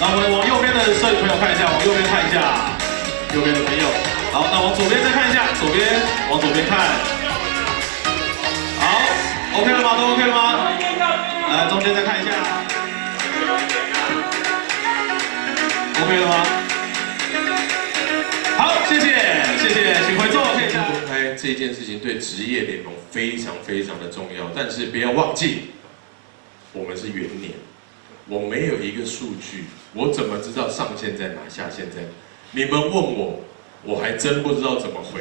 那我们往右边的摄影朋友看一下，往右边看一下，右边的朋友。好，那往左边再看一下，左边往左边看。好 ，OK 了吗？都 OK 了吗？来，中间再看一下。OK 了吗？好，谢谢，谢谢，请回座，可以下。公开这件事情对职业联盟非常非常的重要，但是不要忘记，我们是元年，我没有一个数据，我怎么知道上限在哪，下限在哪？你们问我，我还真不知道怎么回。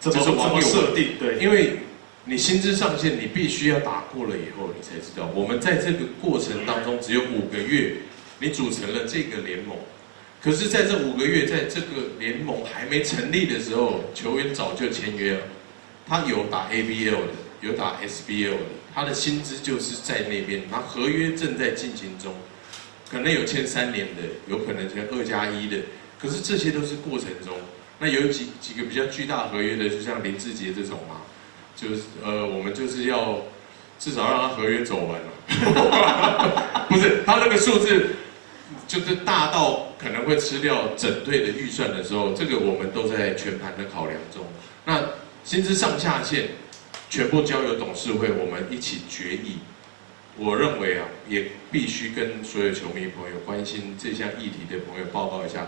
怎么设定？对，因为你薪资上限，你必须要打过了以后，你才知道。我们在这个过程当中只有5个月，你组成了这个联盟。可是，在这5个月，在这个联盟还没成立的时候，球员早就签约了。他有打 ABL 的，有打 SBL 的，他的薪资就是在那边。他合约正在进行中，可能有签3年的，有可能签2+1的。可是这些都是过程中。那有几个比较巨大合约的，就像林志杰这种嘛，就是我们就是要至少让他合约走完了。不是，他那个数字。就是大到可能会吃掉整队的预算的时候，这个我们都在全盘的考量中。那薪资上下限全部交由董事会，我们一起决议。我认为啊，也必须跟所有球迷朋友、关心这项议题的朋友报告一下，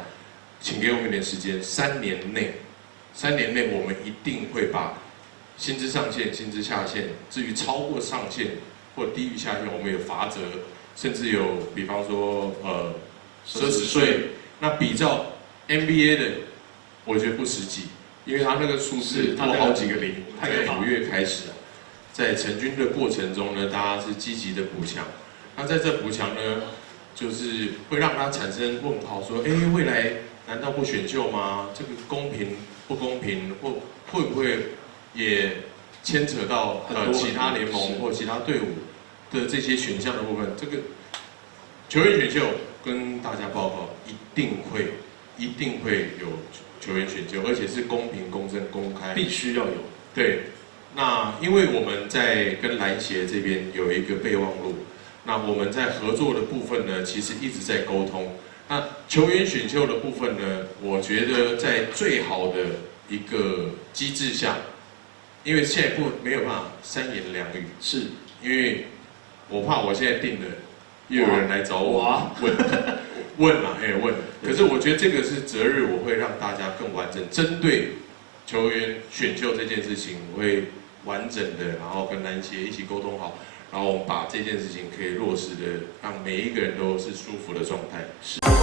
请给我们一点时间，3年内我们一定会把薪资上限、薪资下限，至于超过上限或低于下限，我们有罚则。甚至有，比方说，奢侈税，那比照 NBA 的，我觉得不实际，因为它那个数字多好几个零。它在5月开始啊，在成军的过程中呢，大家是积极的补强。那在这补强呢，就是会让它产生问号，说，未来难道不选秀吗？这个公平不公平，或会不会也牵扯到其他联盟或其他队伍？的这些选项的部分，这个球员选秀跟大家报告，一定会有球员选秀，而且是公平、公正、公开，必须要有。对，那因为我们在跟篮协这边有一个备忘录，那我们在合作的部分呢，其实一直在沟通。那球员选秀的部分呢，我觉得在最好的一个机制下，因为现在没有办法3言2语，是因为。我怕我现在定了，又有人来找我问嘛，问。可是我觉得这个是择日，我会让大家更完整，针对球员选秀这件事情，我会完整的，然后跟篮协一起沟通好，然后我们把这件事情可以落实的，让每一个人都是舒服的状态。